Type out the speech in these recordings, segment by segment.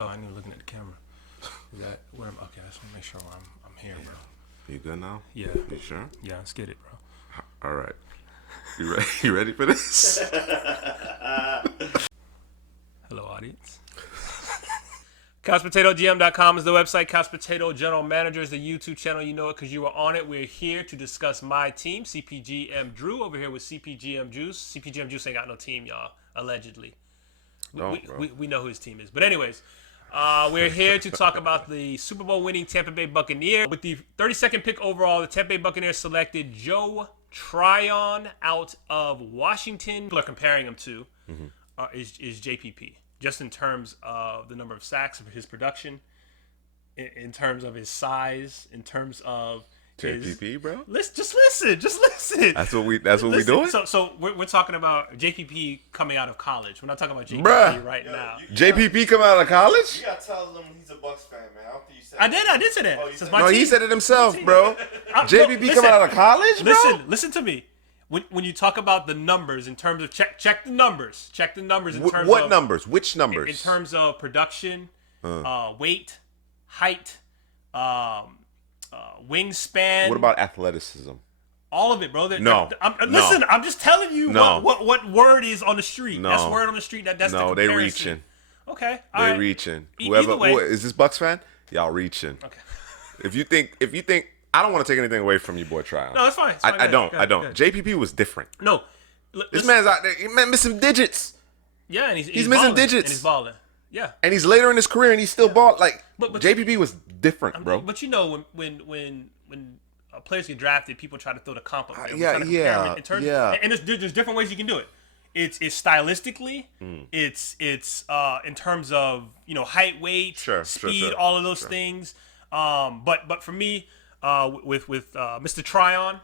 Oh, I knew looking at the camera. Is that where I'm? Okay, I just want to make sure I'm here, bro. You good now? Yeah. You sure? Yeah, let's get it, bro. All right. You ready? You ready for this? Hello, audience. CouchPotatoGM.com is the website. Couch Potato General Manager is the YouTube channel. You know it because you were on it. We're here to discuss my team, CPGM Drew, over here with CPGM Juice. CPGM Juice ain't got no team, y'all, allegedly. We know who his team is. But anyways, we're here to talk about the Super Bowl winning Tampa Bay Buccaneers. With the 32nd pick overall, the Tampa Bay Buccaneers selected Joe Tryon out of Washington. People are comparing him to is JPP, just in terms of the number of sacks, of his production, in terms of his size, in terms of JPP, bro. Just listen. That's what we doing. So we're talking about JPP coming out of college. We're not talking about JPP Bruh. now. JPP come out of college? You gotta tell them he's a Bucs fan, man. I don't think you said I did say that. Oh, Since no, He said it himself, bro. JPP come out of college, bro? Listen to me. When you talk about the numbers in terms of check the numbers. Check the numbers in terms what of numbers? Which numbers? in terms of production, weight, height, wingspan. What about athleticism? All of it, bro? No. Listen, I'm just telling you No. what word is on the street. No. That's word on the street. That's the No, comparison. they reaching. Okay, all They right. reaching. Either Whoever way. is this Bucks fan? Y'all reaching. Okay. If you think I don't want to take anything away from you, boy, Tryon. No, that's fine. It's fine. I don't. Go I ahead, don't. go ahead. JPP was different. No. This Listen. man's out there. He missing digits, Yeah, and he's missing balling, digits. And he's balling. Yeah. and he's later in his career, and he's still bought. Like But JPP was different, bro. But you know when players get drafted, people try to throw the comp up there. We yeah, try to compare yeah, them in terms, yeah. And there's different ways you can do it. It's stylistically. It's in terms of height, weight, Sure, speed, all of those things. But for me, with Mr. Tryon,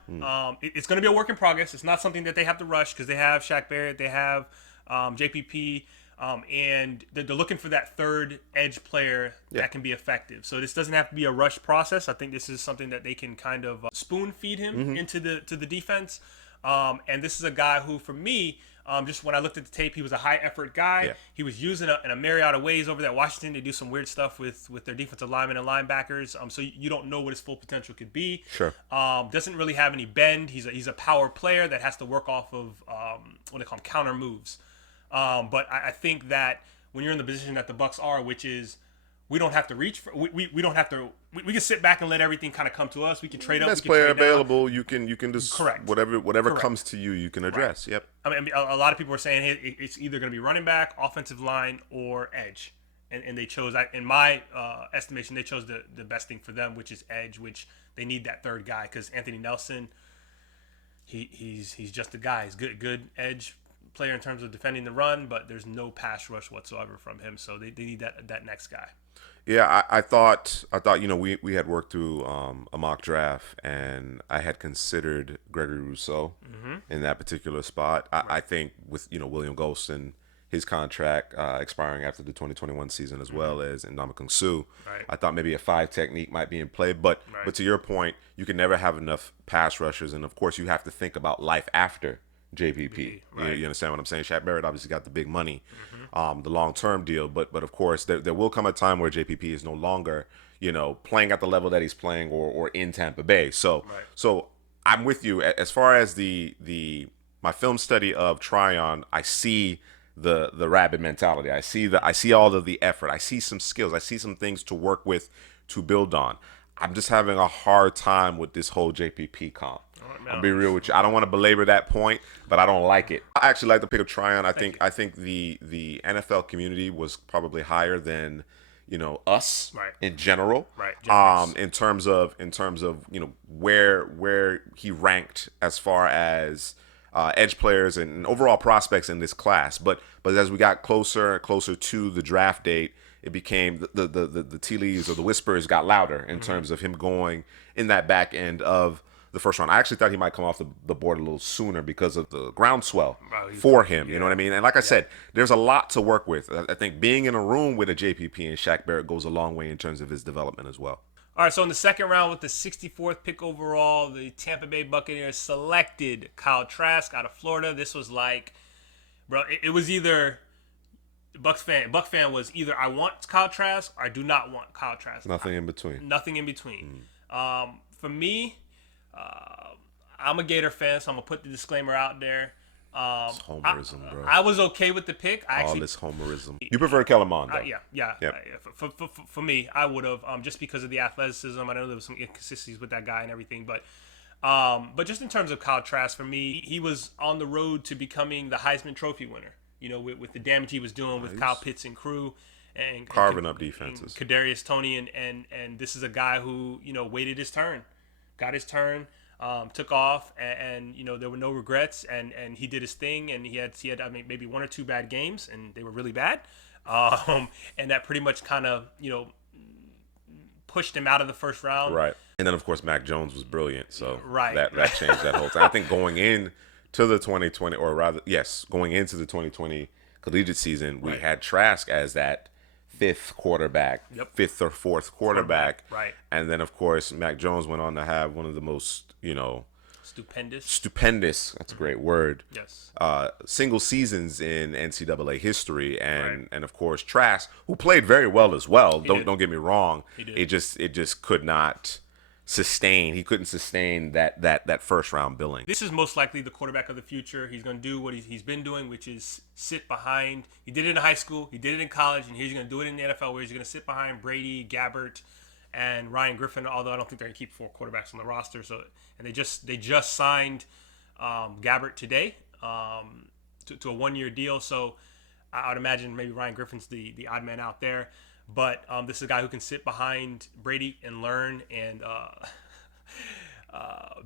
it's going to be a work in progress. It's not something that they have to rush because they have Shaq, Barrett, they have JPP. And they're looking for that third edge player that can be effective. So this doesn't have to be a rush process. I think this is something that they can kind of spoon feed him into the defense. And this is a guy who, for me, just when I looked at the tape, he was a high effort guy. Yeah. He was using in a myriad of ways over there at Washington. They do some weird stuff with their defensive linemen and linebackers. So you don't know what his full potential could be. Sure. Doesn't really have any bend. He's a power player that has to work off of what they call them, counter moves. But I think that when you're in the position that the Bucs are, which is we don't have to reach for, we don't have to, we can sit back and let everything kind of come to us. We can trade up. Best we can player trade down. available. You can just Correct. whatever Correct. comes to you, you can address. Yep. I mean, a lot of people are saying hey, it's either going to be running back, offensive line, or edge, and they chose. In my estimation, they chose the best thing for them, which is edge, which they need that third guy because Anthony Nelson, he's just a guy. He's good edge player in terms of defending the run, but there's no pass rush whatsoever from him. So they need that next guy. Yeah, I thought we had worked through a mock draft, and I had considered Gregory Rousseau in that particular spot. I think with William Golston, his contract expiring after the 2021 season, as well as Ndamukong Suh, I thought maybe a 5 technique might be in play. But to your point, you can never have enough pass rushers, and of course you have to think about life after JPP. You understand what I'm saying? Shaq Barrett obviously got the big money, the long-term deal, but of course there will come a time where JPP is no longer playing at the level that he's playing or in Tampa Bay. So I'm with you as far as my film study of Tryon. I see the rabbit mentality. I see all of the effort. I see some skills. I see some things to work with, to build on. I'm just having a hard time with this whole JPP comp. I'll be real with you. I don't want to belabor that point, but I don't like it. I actually like the pick of Tryon. I think the NFL community was probably higher than us in general. In terms of where he ranked as far as edge players and overall prospects in this class. But as we got closer and closer to the draft date, it became the tea leaves or the whispers got louder in terms of him going in that back end of the first round. I actually thought he might come off the board a little sooner because of the groundswell for him. You know what I mean? And like I said, there's a lot to work with. I think being in a room with a JPP and Shaq Barrett goes a long way in terms of his development as well. All right, so in the second round with the 64th pick overall, the Tampa Bay Buccaneers selected Kyle Trask out of Florida. This was like, bro, it was either Buck fan was either I want Kyle Trask or I do not want Kyle Trask. Nothing in between. Nothing in between. For me, I'm a Gator fan, so I'm gonna put the disclaimer out there. It's homerism, bro. I was okay with the pick. All this homerism. You prefer Kellen Mond, though? Yeah. Yep. For me, I would have just because of the athleticism. I know there was some inconsistencies with that guy and everything, but just in terms of Kyle Trask, for me, he was on the road to becoming the Heisman Trophy winner. You know, with the damage he was doing with Kyle Pitts and crew, and carving up defenses. Kadarius Toney, and this is a guy who waited his turn, got his turn. Took off, and there were no regrets, and he did his thing, and he had I mean maybe one or two bad games, and they were really bad, and that pretty much kind of pushed him out of the first round. Right, and then of course Mac Jones was brilliant, so right. that changed that whole thing. I think going into the 2020, or rather, yes, going into the 2020 collegiate season, we had Trask as that fifth quarterback, fifth or fourth quarterback. Right. And then, of course, Mac Jones went on to have one of the most, stupendous, that's a great word. Yes. Single seasons in NCAA history. And of course, Trask, who played very well as well. Don't get me wrong. He did. It just could not sustain. He couldn't sustain that first round billing. This is most likely the quarterback of the future. He's going to do what he's been doing, which is sit behind. He did it in high school. He did it in college, and he's going to do it in the NFL, where he's going to sit behind Brady, Gabbert, and Ryan Griffin. Although I don't think they're going to keep 4 quarterbacks on the roster. So, and they just signed Gabbert today to a 1-year deal. So I would imagine maybe Ryan Griffin's the odd man out there. But this is a guy who can sit behind Brady and learn. And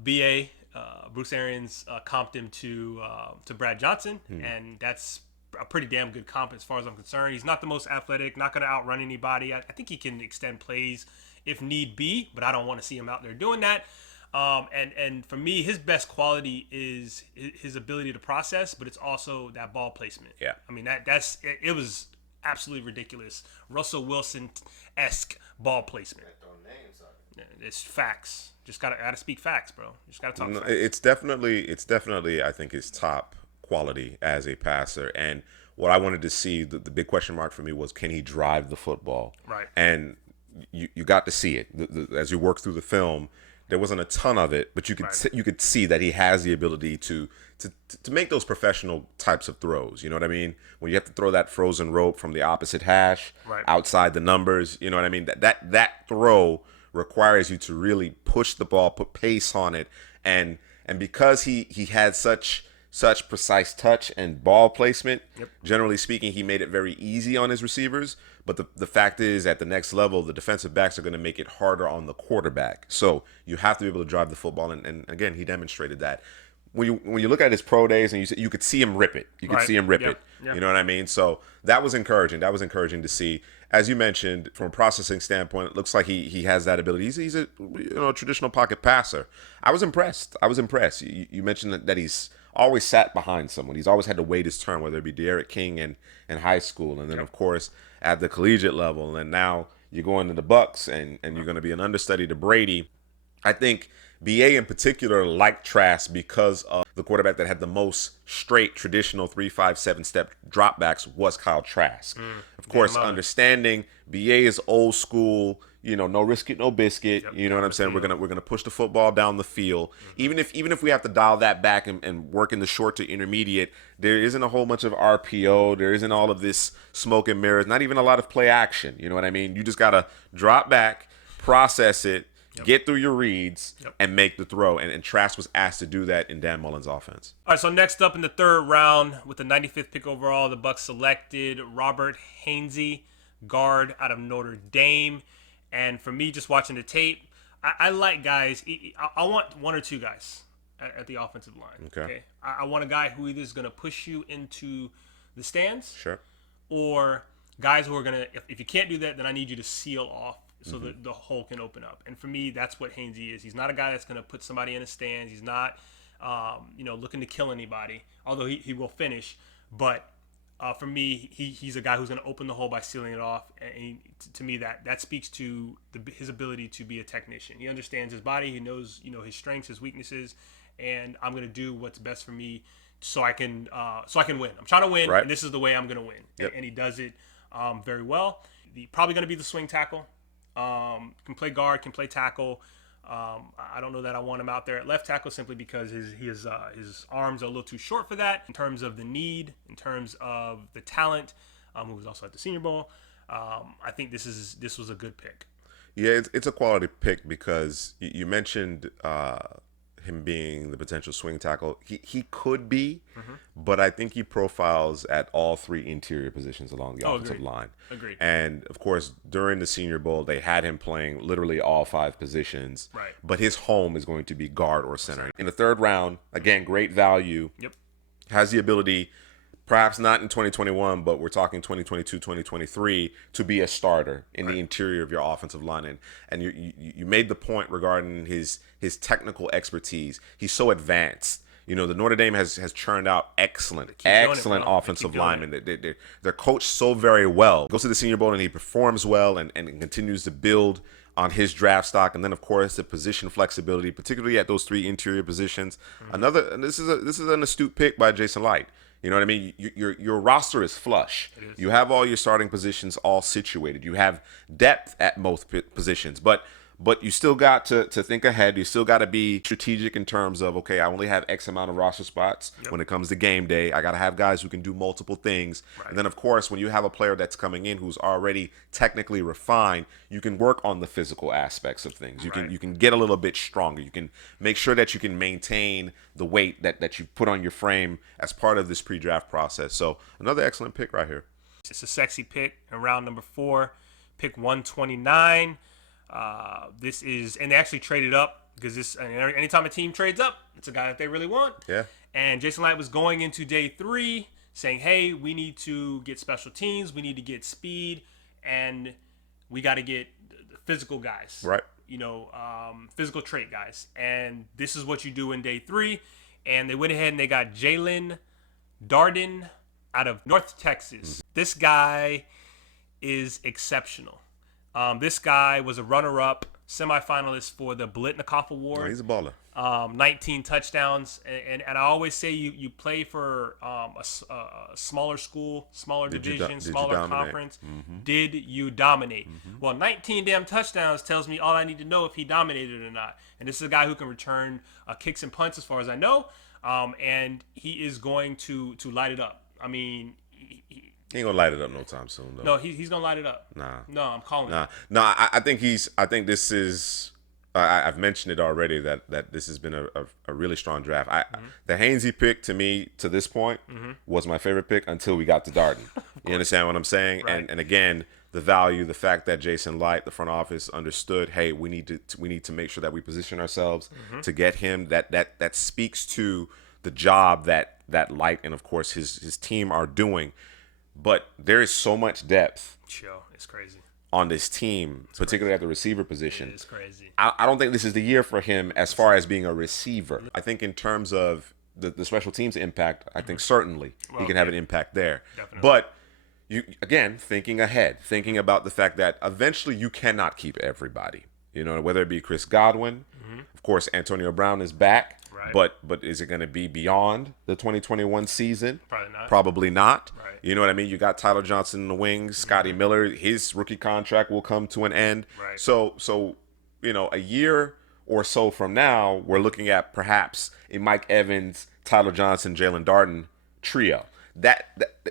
BA, Bruce Arians, comped him to Brad Johnson. And that's a pretty damn good comp as far as I'm concerned. He's not the most athletic, not going to outrun anybody. I think he can extend plays if need be, but I don't want to see him out there doing that. And for me, his best quality is his ability to process, but it's also that ball placement. Yeah. I mean, it was absolutely ridiculous. Russell Wilson-esque ball placement. It's facts. Just gotta speak facts, bro. Just gotta talk. Facts. It's definitely I think his top quality as a passer. And what I wanted to see, the big question mark for me was, can he drive the football? Right. And you got to see it as you work through the film. There wasn't a ton of it, but you could see that he has the ability to make those professional types of throws. You know what I mean? When you have to throw that frozen rope from the opposite hash, outside the numbers. You know what I mean? That throw requires you to really push the ball, put pace on it, and because he had such precise touch and ball placement, generally speaking, he made it very easy on his receivers. But the fact is, at the next level, the defensive backs are going to make it harder on the quarterback. So you have to be able to drive the football, and again, he demonstrated that. When you look at his pro days, and you could see him rip it. You could see him rip it. You know what I mean? So that was encouraging. That was encouraging to see. As you mentioned, from a processing standpoint, it looks like he has that ability. He's a traditional pocket passer. I was impressed. You mentioned that he's always sat behind someone. He's always had to wait his turn, whether it be Derek King in high school, and then of course at the collegiate level, and now you're going to the Bucs, and you're going to be an understudy to Brady. I think BA in particular liked Trask because of the quarterback that had the most straight traditional 3-5-7 step dropbacks was Kyle Trask. Of course, understanding BA is old school, no risk it, no biscuit. You know what I'm saying? We're gonna push the football down the field. Even if we have to dial that back and work in the short to intermediate, there isn't a whole bunch of RPO. There isn't all of this smoke and mirrors. Not even a lot of play action. You know what I mean? You just gotta drop back, process it, get through your reads, and make the throw. And Trask was asked to do that in Dan Mullen's offense. All right, so next up in the 3rd round, with the 95th pick overall, the Bucs selected Robert Hainsey, guard out of Notre Dame. And for me, just watching the tape, I like guys. I want 1 or 2 guys at the offensive line. Okay. I want a guy who either is going to push you into the stands, or guys who are going to, if you can't do that, then I need you to seal off so that the hole can open up. And for me, that's what Hainsey is. He's not a guy that's going to put somebody in the stands. He's not, looking to kill anybody, although he will finish. But for me, he's a guy who's going to open the hole by sealing it off. And to me, that speaks to his ability to be a technician. He understands his body. He knows, his strengths, his weaknesses. And I'm going to do what's best for me so I can win. I'm trying to win, Right. and this is the way I'm going to win. Yep. And he does it very well. Probably going to be the swing tackle. Can play guard, can play tackle. I don't know that I want him out there at left tackle simply because his arms are a little too short for that. In terms of the need, in terms of the talent, who was also at the Senior Bowl, I think this was a good pick. Yeah, it's a quality pick because you mentioned him being the potential swing tackle. He could be, but I think he profiles at all three interior positions along the offensive line. Agreed. And of course, during the Senior Bowl, they had him playing literally all five positions. Right. But his home is going to be guard or center. In the third round, again, great value. Yep. Has the ability, perhaps not in 2021, but we're talking 2022, 2023, to be a starter in the interior of your offensive line. And you made the point regarding his technical expertise. He's so advanced. You know, the Notre Dame has churned out excellent offensive linemen. They're coached so very well. Goes to the Senior Bowl and he performs well and continues to build on his draft stock. And then, of course, the position flexibility, particularly at those three interior positions. This is an astute pick by Jason Light. You know what I mean? Your roster is flush. You have all your starting positions all situated. You have depth at both positions, but you still got to think ahead. You still got to be strategic in terms of, okay, I only have X amount of roster spots when it comes to game day. I got to have guys who can do multiple things. Right. And then, of course, when you have a player that's coming in who's already technically refined, you can work on the physical aspects of things. You can get a little bit stronger. You can make sure that you can maintain the weight that you put on your frame as part of this pre-draft process. So another excellent pick right here. It's a sexy pick in round number 4, pick 129. This is, and they actually traded up because anytime a team trades up, it's a guy that they really want. Yeah. And Jason Light was going into day 3 saying, hey, we need to get special teams, we need to get speed, and we got to get physical guys. Right. You know, physical trait guys. And this is what you do in day 3. And they went ahead and they got Jaelon Darden out of North Texas. This guy is exceptional. This guy was a runner-up, semifinalist for the Blitnikoff Award. Oh, he's a baller. 19 touchdowns, and I always say you play for a smaller school, smaller division, smaller conference. Did you dominate? Well, 19 damn touchdowns tells me all I need to know if he dominated or not. And this is a guy who can return kicks and punts, as far as I know, and he is going to light it up. I mean, He ain't gonna light it up no time soon, though. no, he's gonna light it up. No, I'm calling it. No, I think this is. I've mentioned it already that this has been a really strong draft. The Hainsey pick to me to this point was my favorite pick until we got to Darden. You understand what I'm saying? Right. And again, the value, the fact that Jason Light, the front office, understood. Hey, we need to make sure that we position ourselves to get him. That speaks to the job that Light and of course his team are doing. But there is so much depth. It's crazy. On this team, particularly at the receiver position. It is crazy. I don't think this is the year for him as far as being a receiver. I think in terms of the special teams impact, I think certainly he can have an impact there. Definitely. But you again, thinking ahead, thinking about the fact that eventually you cannot keep everybody. You know, whether it be Chris Godwin, of course, Antonio Brown is back. Right. But is it going to be beyond the 2021 season? Probably not. Probably not. Right. You know what I mean? You got Tyler Johnson in the wings, Scotty Miller. His rookie contract will come to an end. Right. So you know, a year or so from now, we're looking at perhaps a Mike Evans, Tyler Johnson, Jaelon Darden trio. That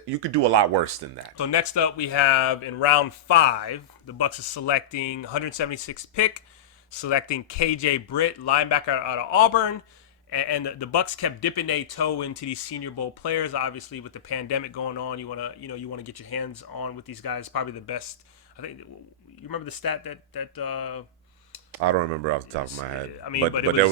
you could do a lot worse than that. So next up, we have in round 5, the Bucs are selecting 176th pick, selecting KJ Britt, linebacker out of Auburn. And the Bucs kept dipping their toe into these Senior Bowl players. Obviously, with the pandemic going on, you want to get your hands on with these guys. Probably the best. I think you remember the stat that. I don't remember off the top of my head. I mean, but there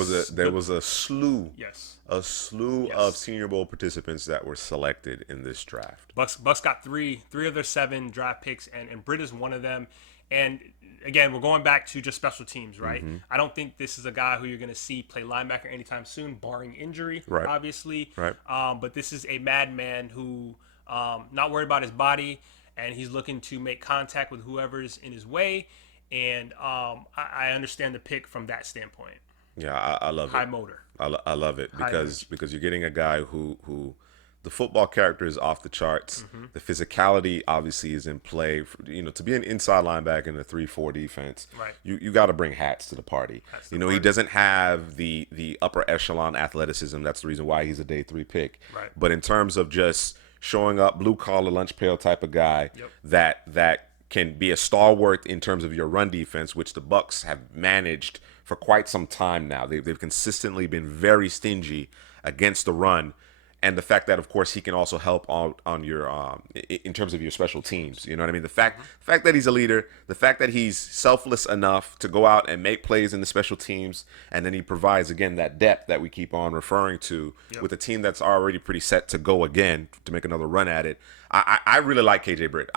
was a slew. Yes. A slew of Senior Bowl participants that were selected in this draft. Bucs got three of their 7 draft picks, and Britt is one of them. And again, we're going back to just special teams, right? I don't think this is a guy who you're going to see play linebacker anytime soon, barring injury, obviously. Right. But this is a madman who not worried about his body, and he's looking to make contact with whoever's in his way. And I understand the pick from that standpoint. Yeah, I love High it. motor. I love it High because energy. you're getting a guy who the football character is off the charts. Mm-hmm. The physicality obviously is in play. To be an inside linebacker in a 3-4 defense, Right. you got to bring hats to the party. Hats to the He party. doesn't have the upper echelon athleticism. That's the reason why he's a day 3 pick. Right. But in terms of just showing up, blue collar, lunch pail type of guy, Yep. that can be a stalwart in terms of your run defense, which the Bucs have managed for quite some time now. They've consistently been very stingy against the run, and the fact that, of course, he can also help on your in terms of your special teams. You know what I mean? The fact that he's a leader, the fact that he's selfless enough to go out and make plays in the special teams, and then he provides again that depth that we keep on referring to with a team that's already pretty set to go again to make another run at it. I really like KJ Britt.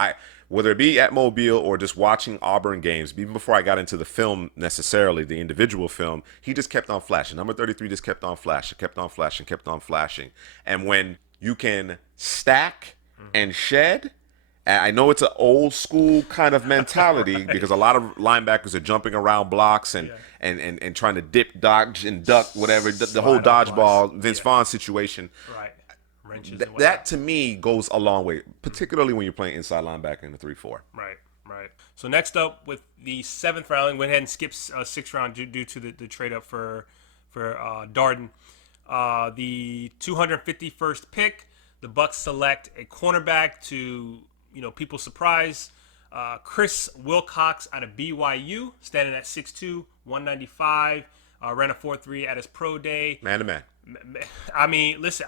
Whether it be at Mobile or just watching Auburn games, even before I got into the film necessarily, the individual film, he just kept on flashing. Number 33 just kept on flashing, kept on flashing, kept on flashing. And when you can stack and shed, I know it's an old school kind of mentality because a lot of linebackers are jumping around blocks and trying to dip, dodge, and duck, whatever, the whole Slide off dodgeball, blocks. Vince Vaughn situation. Right. Wrenches. and That to me goes a long way, particularly when you're playing inside linebacker in the 3-4. Right. So next up with the 7th round, went ahead and skipped 6th round due to the trade up for Darden. The 251st pick, the Bucs select a cornerback to people's surprise. Chris Wilcox out of BYU, standing at 6'2", 195, ran a 4.3 at his pro day. Man to man. I mean, listen.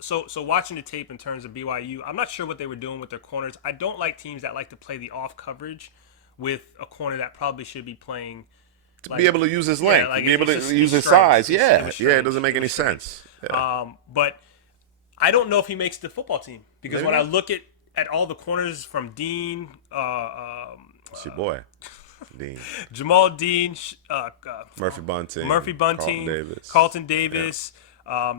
So watching the tape in terms of BYU, I'm not sure what they were doing with their corners. I don't like teams that like to play the off coverage with a corner that probably should be playing To be able to use his length, like to be able to it's use his strange. size. Yeah, It was it doesn't strange. make It any was strange. sense. Yeah. But I don't know if he makes the football team because Maybe when I not. look at all the corners from Dean, It's your boy, Dean. Jamal Dean, Murphy Bunting. Bunting, Carlton Davis.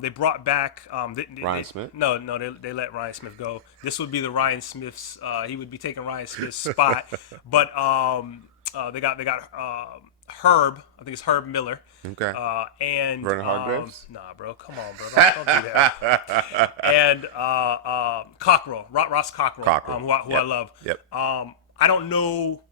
They brought back Ryan Smith? No, they let Ryan Smith go. This would be the Ryan Smith's. He would be taking Ryan Smith's spot. But they got Herb. I think it's Herb Miller. Okay. And Vernon Hargreaves? Nah, bro, come on, bro, don't do that. And Cockrell, Ross Cockrell, who I love. Yep. I don't know.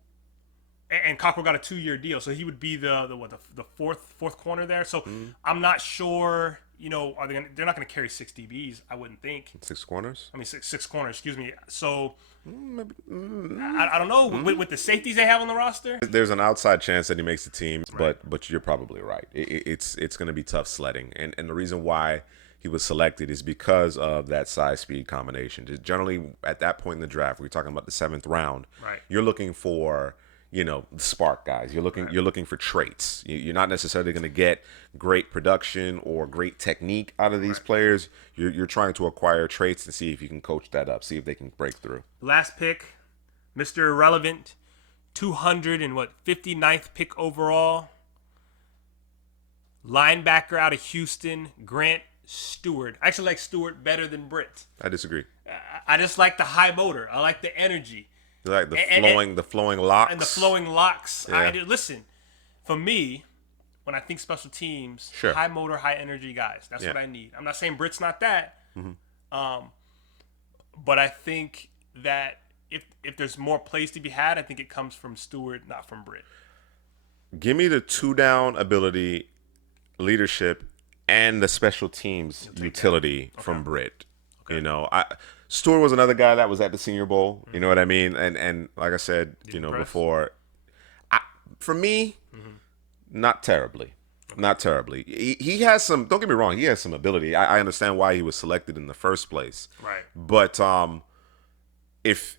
And Cockrell got a 2-year deal, so he would be the fourth corner there. So I'm not sure. Are they're not going to carry 6 DBs? I wouldn't think. 6 corners. I mean, six corners. Excuse me. So I don't know with the safeties they have on the roster. There's an outside chance that he makes the team, but you're probably right. It's going to be tough sledding, and the reason why he was selected is because of that size speed combination. Just generally, at that point in the draft, we're talking about the 7th round. Right. You're looking for the spark guys. You're looking for traits. You're not necessarily going to get great production or great technique out of these players. You're trying to acquire traits and see if you can coach that up, see if they can break through. Last pick, Mr. Irrelevant, 259th pick overall. Linebacker out of Houston, Grant Stuard. I actually like Stuart better than Britt. I disagree. I just like the high motor. I like the energy. You like the flowing locks and the flowing locks. Yeah. Listen, for me, when I think special teams, Sure. high motor, high energy guys. That's what I need. I'm not saying Britt's not that. But I think that if there's more plays to be had, I think it comes from Stewart, not from Britt. Give me the 2-down ability, leadership, and the special teams utility from Britt. Okay. Stewart was another guy that was at the Senior Bowl. You know what I mean? And like I said, before, for me, not terribly. Not terribly. He has some. Don't get me wrong. He has some ability. I understand why he was selected in the first place. Right. But if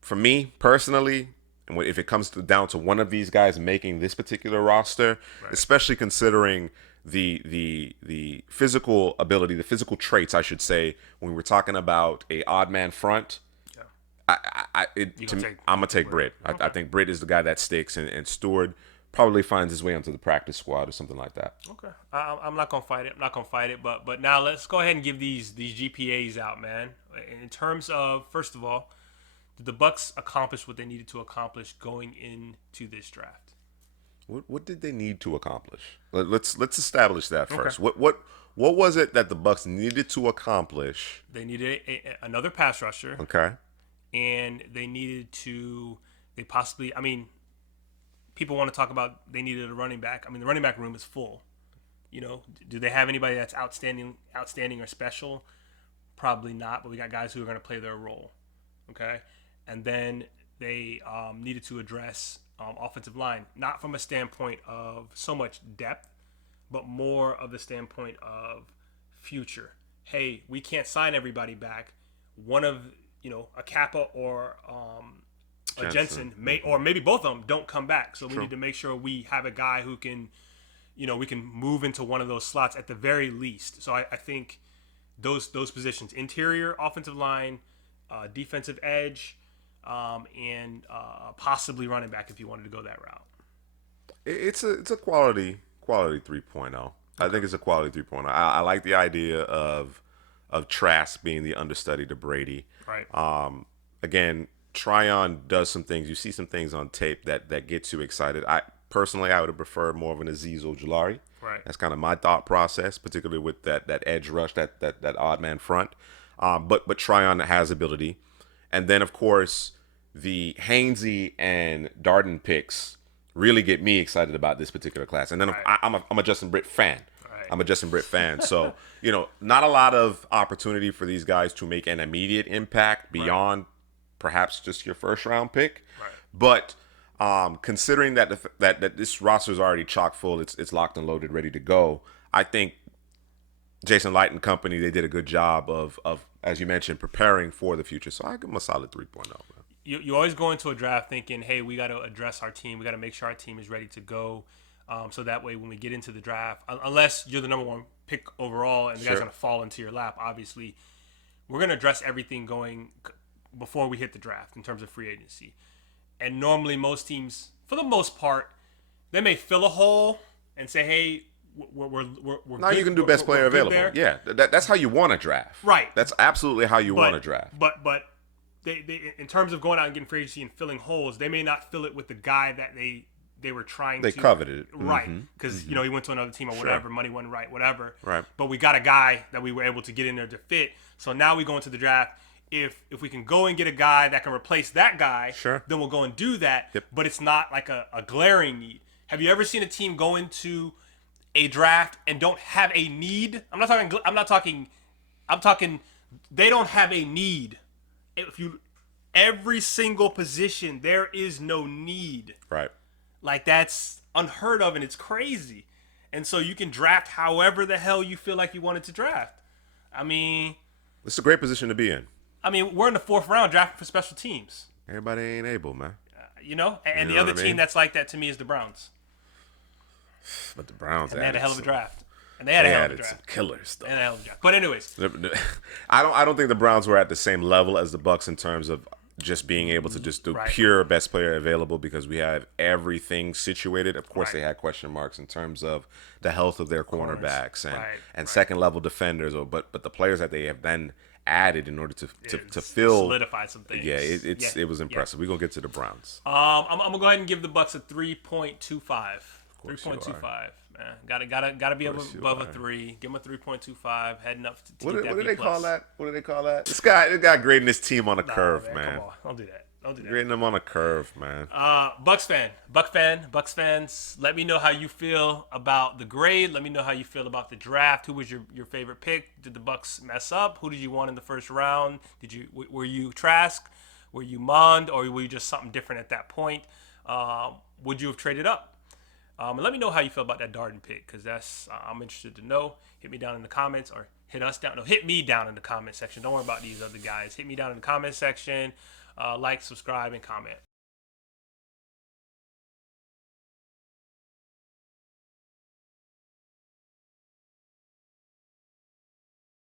for me personally, and if it comes down to one of these guys making this particular roster, especially considering the physical ability, the physical traits, I should say, when we're talking about a odd man front, I'm gonna take Britt. Okay. I think Britt is the guy that sticks, and Stewart probably finds his way onto the practice squad or something like that. Okay. I'm not gonna fight it. But now let's go ahead and give these GPAs out, man. In terms of, first of all, did the Bucs accomplish what they needed to accomplish going into this draft? What did they need to accomplish? Let's establish that first. What was it that the Bucs needed to accomplish? They needed another pass rusher. Okay. And they needed to. They possibly. I mean, people want to talk about they needed a running back. I mean, the running back room is full. You know, do they have anybody that's outstanding or special? Probably not. But we got guys who are going to play their role. Okay, and then they needed to address offensive line, not from a standpoint of so much depth, but more of the standpoint of future. Hey, we can't sign everybody back. One of a Cappa or a Jensen or maybe both of them don't come back. So we need to make sure we have a guy who can, we can move into one of those slots at the very least. So I think those positions, interior, offensive line, defensive edge, and possibly running back if you wanted to go that route. It's a quality 3.0. Okay. I think it's a quality 3.0. I like the idea of Trask being the understudy to Brady. Right. Again, Tryon does some things. You see some things on tape that gets you excited. I would have preferred more of an Azeez Ojulari. Right. That's kind of my thought process, particularly with that edge rush, that odd man front. But Tryon has ability. And then, of course, the Hainsey and Darden picks really get me excited about this particular class. And then right. I'm a Justin Britt fan. Right. I'm a Justin Britt fan. So, not a lot of opportunity for these guys to make an immediate impact beyond perhaps just your first round pick. Right. But considering that that this roster is already chock full, it's locked and loaded, ready to go, I think Jason Light and company, they did a good job of as you mentioned, preparing for the future. So I give them a solid 3.0. You always go into a draft thinking, hey, we got to address our team. We got to make sure our team is ready to go. So that way when we get into the draft, unless you're the number one pick overall and the guy's going to fall into your lap, obviously, we're going to address everything going before we hit the draft in terms of free agency. And normally most teams, for the most part, they may fill a hole and say, hey, we're now good. You can do best player available. There. Yeah, that's how you want to draft. Right. That's absolutely how you want to draft. But they in terms of going out and getting free agency and filling holes, they may not fill it with the guy that they were trying to. They coveted it. Right. Because, he went to another team or whatever, money wasn't right, whatever. Right. But we got a guy that we were able to get in there to fit. So now we go into the draft. If we can go and get a guy that can replace that guy, then we'll go and do that. Yep. But it's not like a glaring need. Have you ever seen a team go into a draft and don't have a need? I'm talking they don't have a need. Every single position, there is no need. Right. Like, that's unheard of, and it's crazy. And so you can draft however the hell you feel like you wanted to draft. I mean, it's a great position to be in. I mean, we're in the 4th round drafting for special teams. Everybody ain't able, man. And the other team that's like that to me is the Browns. But the Browns had a hell of a draft. And they had a hell of a draft. Some killer stuff. And a hell of a draft. But anyways, I don't think the Browns were at the same level as the Bucs in terms of just being able to just do pure best player available, because we had everything situated. Of course, they had question marks in terms of the health of their cornerbacks and second level defenders, but the players that they have then added in order to fill solidify some things. Yeah, it was impressive. We're gonna get to the Browns. I'm gonna go ahead and give the Bucs a 3.25. 3.25. Man, gotta be above a 3. Give him a 3.25. Heading up to what get that do B+. they call that? What do they call that? This guy grading his team on a curve, man. Come on, don't do that. Grading them on a curve, man. Bucs fans, let me know how you feel about the grade. Let me know how you feel about the draft. Who was your favorite pick? Did the Bucs mess up? Who did you want in the first round? Were you Trask? Were you Mond? Or were you just something different at that point? Would you have traded up? And let me know how you feel about that Darden pick, because that's I'm interested to know. Hit me down in the comments, or hit us down. No, hit me down in the comment section. Don't worry about these other guys. Hit me down in the comment section. Like, subscribe, and comment.